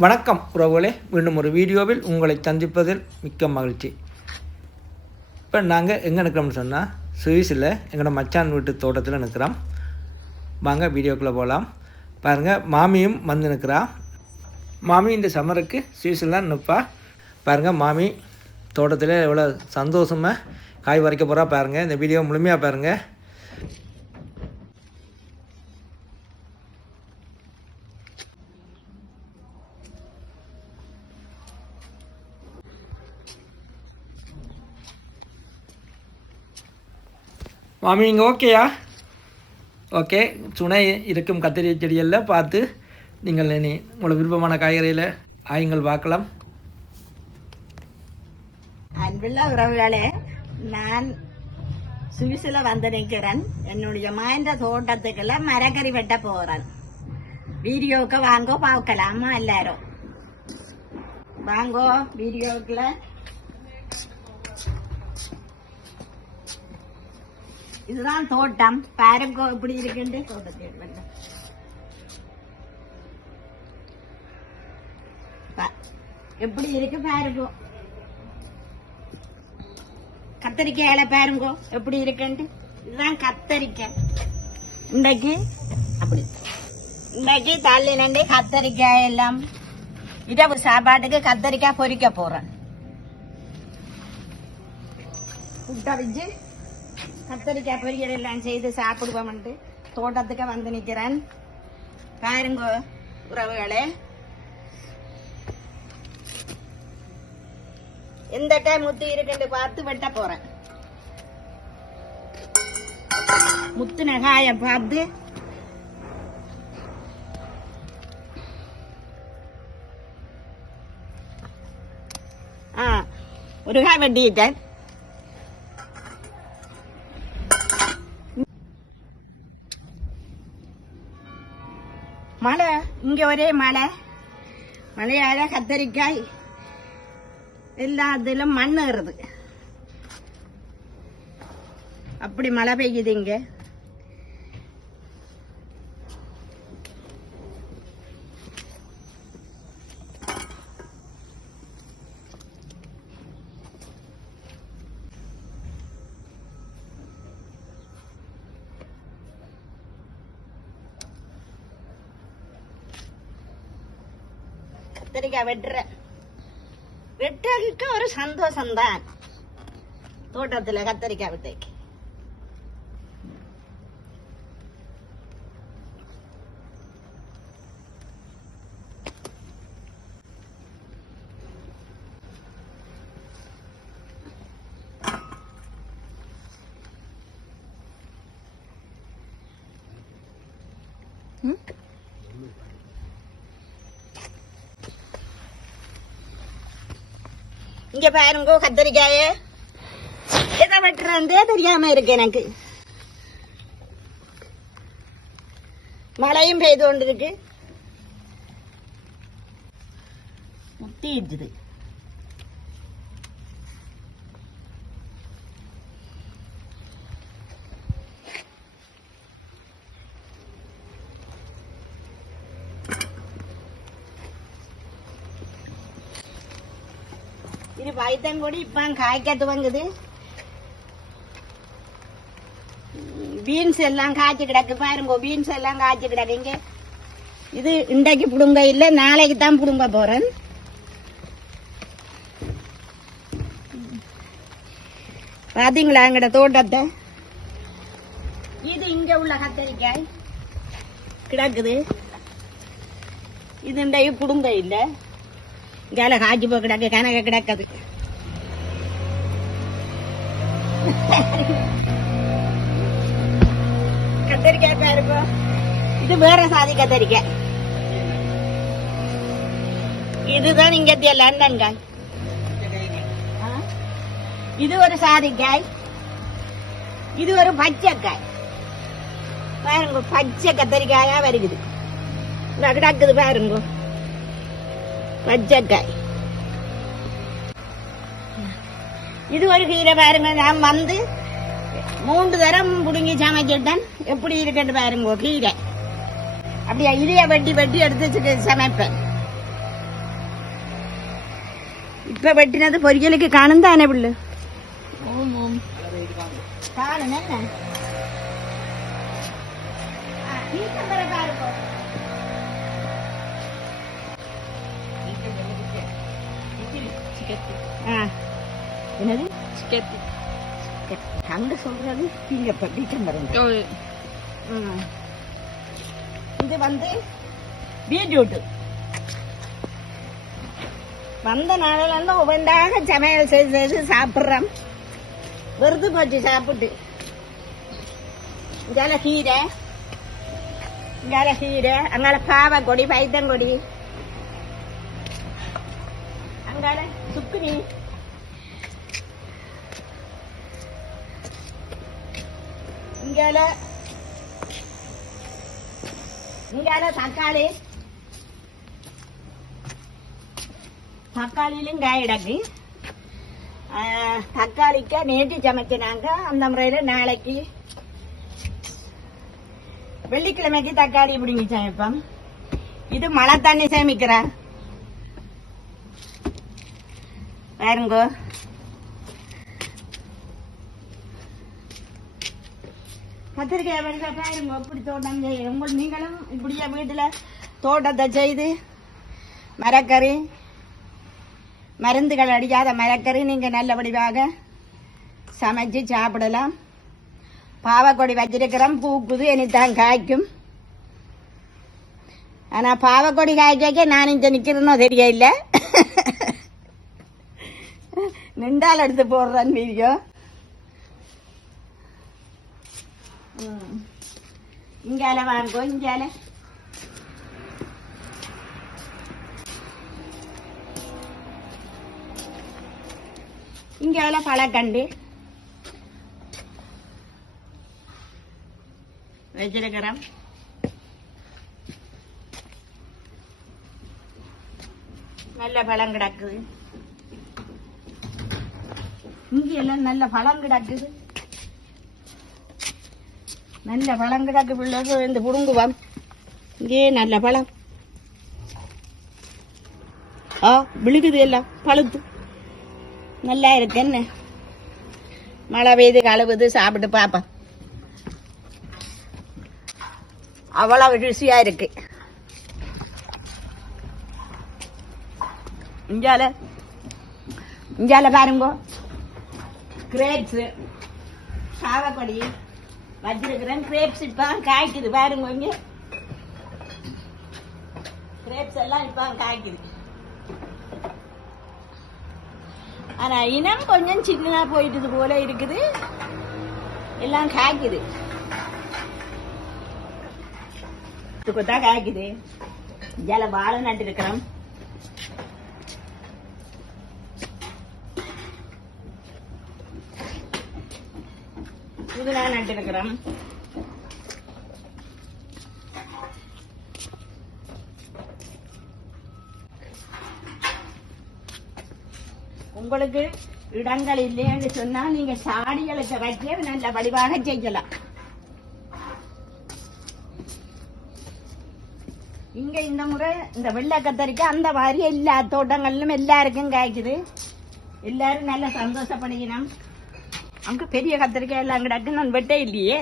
வணக்கம் உறவுகளே, மீண்டும் ஒரு வீடியோவில் உங்களை சந்திப்பதில் மிக்க மகிழ்ச்சி. இப்போ நாங்கள் எங்கே நிற்கிறோம்னு சொன்னால் சுவிஸில் எங்களோட மச்சான் வீட்டு தோட்டத்தில் நிற்கிறோம். வாங்க வீடியோக்குள்ளே போகலாம். பாருங்கள், மாமியும் வந்து நிற்கிறா. மாமி இந்த சம்மருக்கு சுவிஸில் தான் நிற்பா. பாருங்கள், மாமி தோட்டத்தில் எவ்வளோ சந்தோஷமாக காய் பறிக்க போகிறா பாருங்கள். இந்த வீடியோ முழுமையாக பாருங்கள். மாமி இங்கே ஓகேயா? ஓகே. துணை இருக்கும் கத்திரி செடிகளில் பார்த்து நீங்கள் இனி உங்களை விருப்பமான காய்கறியில் ஆயுங்கள் பார்க்கலாம். அன்புள்ள உறவுகளே, நான் சுவிஸில் வந்து நிற்கிறேன். என்னுடைய மகன்ற தோட்டத்துக்குள்ள மரக்கறி வெட்ட போகிறேன். வீடியோவுக்கு வாங்கோ பார்க்கலாமா? எல்லாரும் வாங்கோ வீடியோக்குள்ள. இதுதான் தோட்டம். பாருங்கோ இப்படி இருக்குன்னு தோட்டத்தில் எப்படி இருக்கு பாருங்கோ. கத்தரிக்காயில பாருங்கோ எப்படி இருக்குன்ட்டு. இதுதான் கத்தரிக்காய். இன்னைக்கு தள்ளி நண்டு கத்தரிக்காய் எல்லாம் இரவு சாப்பாட்டுக்கு கத்தரிக்காய் பொரிக்க போறேன். முட்டை வச்சு கத்தரிக்காய் பொரியல் எல்லாம் செய்து சாப்பிடுவோம். தோட்டத்துக்கு வந்து நிக்கிறேன். பாருங்க உறவுகளே, எந்த காய் முத்து இருக்குன்னு பார்த்து வெட்ட போறேன். முத்துன காய பார்த்து ஒரு காய் வெட்டிட்டேன். மழை இங்க ஒரே மழையால கத்தரிக்காய் எல்லாத்திலும் மண் ஏறுது. அப்படி மழை பெய்யுது இங்க. கத்தரிக்காய் வெட்டுறதுக்கு ஒரு சந்தோஷம்தான். தோட்டத்துல கத்தரிக்காய் வெட்டைக்கு இங்க பாருங்க கத்தரிக்காய எதை வெட்டுறே தெரியாம இருக்கு எனக்கு. மழையும் பெய்து கொண்டு இருக்கு. முத்திடுது. இது பைத்தங்கொடி இப்ப காய்க்க துவங்குது. பீன்ஸ் எல்லாம் காய்ச்சி கிடக்கு பாருங்க. பீன்ஸ் எல்லாம் காய்ச்சி கிடக்கு. இங்க இது இன்றைக்கு புடுங்க இல்ல, நாளைக்கு தான் புடுங்க போறேன். பாத்தீங்களா எங்கட தோட்டத்தை? இது இங்க உள்ள கத்தரிக்காய் கிடக்குது. இது இன்றைக்கு புடுங்க இல்ல, இங்கால காய்ச்சி போய் கிடக்கு, கணக்க கிடக்குது. கத்தரிக்காய் பாருங்க. இது வேற சாதி கத்தரிக்காய். இதுதான் இங்க லண்டன் காய். இது ஒரு சாதிக்காய். இது ஒரு பச்சைக்காய். பாருங்க, பச்சை கத்தரிக்காயா வருகுது. கிடக்குது பாருங்க பச்சைக்காய். இது ஒரு கீரை பாருங்க. நான் வந்து 3 தரம் புடுங்கி சமைச்சிட்டேன். எப்படி இருக்குன்னு பாருங்க கீரை. அப்படியா இதைய வெட்டி வெட்டி எடுத்து சமைப்பேன். இப்ப வெட்டினது பொரியலுக்கு காணும் தானே புள்ளு ஓம் காணும் என்ன பீக்கம்பரை பாருங்க. ஆ, என்னது சிக்கத்தி அங்க சொல்றது பீக்கம்பரம். இது வந்து பீட்ரூட். வந்த நாளில இருந்து ஒவ்வொன்றாக சமையல் செய்து சாப்பிட்றோம். வெறுது போச்சு சாப்பிட்டு. இங்கால கீரை, அங்கால பாவக்கொடி, பைத்தங்கொடி, அங்கால சுக்குனி, இங்கால தக்காளியிலும் காய் கிடக்கு. தக்காளிக்க நேற்று சமைச்சினாங்க. அந்த முறையில நாளைக்கு வெள்ளிக்கிழமைக்கு தக்காளி பிடிங்கி சமைப்போம். இது மழை தண்ணி சேமிக்கிற பாருங்கோ. கத்திரிக்காய் பாருங்க. இப்படி தோட்டம் செய்ய நீங்களும் இப்படியா வீட்டுல தோட்டத்தை செய்து மரக்கறி, மருந்துகள் அடிக்காத மரக்கறி நீங்க நல்லபடியாக சமைச்சு சாப்பிடலாம். பாவக்கொடி வச்சிருக்கிறோம், பூக்குது, இனித்தான் காய்க்கும். ஆனா பாவக்கொடி காய்க்க நான் இங்க நிக்கிறேனோ தெரியல. நின்றால் எடுத்து போடுறேன் வீடியோ. இங்கால வாங்கோ. இங்கால பழக்கண்டு வச்சிருக்கிறோம். நல்ல பழம் கிடக்குது. இங்க எல்லாம் நல்ல பழம் கிடக்குது. நல்ல பழம் கிடக்கு. பிள்ளைக்கு இந்த புடுங்குவான். இங்கே நல்ல பழம். விழுகுது எல்லாம் பழுத்து. நல்லா இருக்கு. என்ன மழை பெய்து கழுவுது. சாப்பிட்டு பாப்பா. அவ்வளவு ருசியா இருக்கு. இஞ்சால பாருங்க. கிரேப்ஸ், சாவக்கொடி வச்சிருக்கிறேன். கிரேப்ஸ் இப்ப காய்க்குது பாருங்க. இங்க கிரேப்ஸ் எல்லாம் இப்ப காய்க்குது. ஆனா இனம் கொஞ்சம் சின்னதா போயிட்டது போல இருக்குது. எல்லாம் காய்க்குது. கொத்தா காய்க்குது. இஞ்சால வாழை நட்டு இருக்கிறோம். புதினா நட்டு இருக்கிறோம். உங்களுக்கு இடங்கள் இல்லைன்னு சொன்னா நீங்க சாடிகளுக்கு வைக்க நல்ல வடிவாக செய்யலாம். இங்க இந்த முறை இந்த வெள்ளை கத்தரிக்காய் அந்த மாதிரி எல்லா தோட்டங்களிலும் எல்லாருக்கும் காய்க்குது. எல்லாரும் நல்ல சந்தோஷப்படுகிறோம். அங்க பெரிய கத்திரிக்காய் எல்லாம் கிடக்கு. நான் வெட்டே இல்லையே.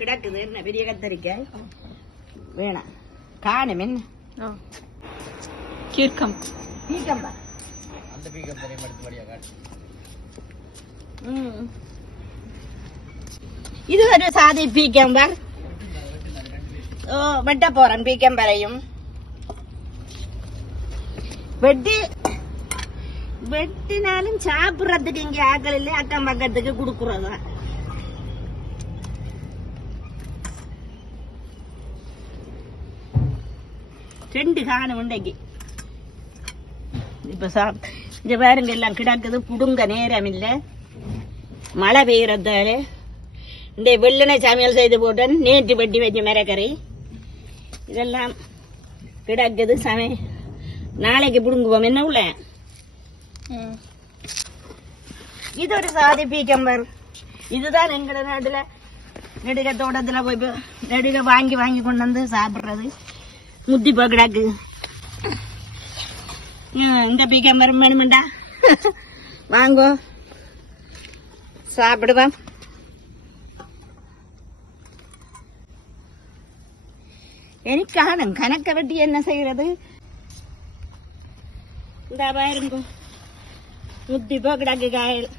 கிடக்குது என்ன பெரிய கத்திரிக்காய். வேணாம் காணும். என்ன பீக்கம்பா. இது ஒரு சாதி பீக்கம்பர். வெட்ட போறேன். பீக்கம்பரையும் வெட்டினாலும் சாப்பிடறதுக்கு இங்க ஆக்கள் இல்லை. அக்கம் பக்கத்துக்கு குடுக்குறதா. ரெண்டு காணும் உண்டைக்கு. இப்ப இந்த பாருங்க எல்லாம் கிடக்குது. புடுங்க நேரம் இல்ல. மழை பெய்யறதால இந்த வெள்ளனை சமையல் செய்து போட்டேன். நேற்று வெட்டி வச்ச மரக்கறி இதெல்லாம் கிடக்குது. நாளைக்கு புடுங்குவோம். என்ன உள்ள இது ஒரு சாதி பீக்கம்பர். இதுதான் எங்கட நாட்டுல நெடுக தோட்டத்துல போய் நெடுக வாங்கி கொண்டு வந்து சாப்பிடுறது. முத்தி போ கிடக்கு. இந்த பீக்கம் வரும் வேணுமெண்டா வாங்கோ சாப்பிடுவோம். எனக்கு காணும் கணக்க வெட்டி என்ன செய்யறது. இந்த பாருங்க முத்தி போ கிடக்கு காயல்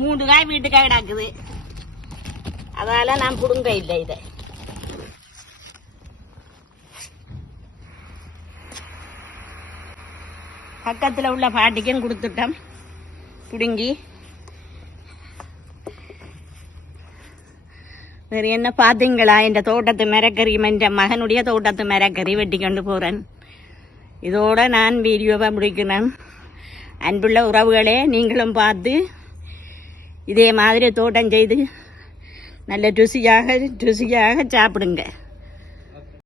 3 காய் வீட்டுக்காய் கிடக்குது. அதால நான் புடுங்க இல்லை. இதை பக்கத்தில் உள்ள பாட்டிக்கும் கொடுத்துட்டோம் பிடுங்கி. வேறு என்ன பார்த்தீங்களா, என் தோட்டத்து மரக்கறி, என் மகனுடைய தோட்டத்து மரக்கறி வெட்டி கொண்டு போகிறேன். இதோட நான் வீடியோவை முடிக்கிறேன். அன்புள்ள உறவுகளே, நீங்களும் பார்த்து இதே மாதிரி தோட்டம் செய்து நல்ல ருசியாக சாப்பிடுங்க.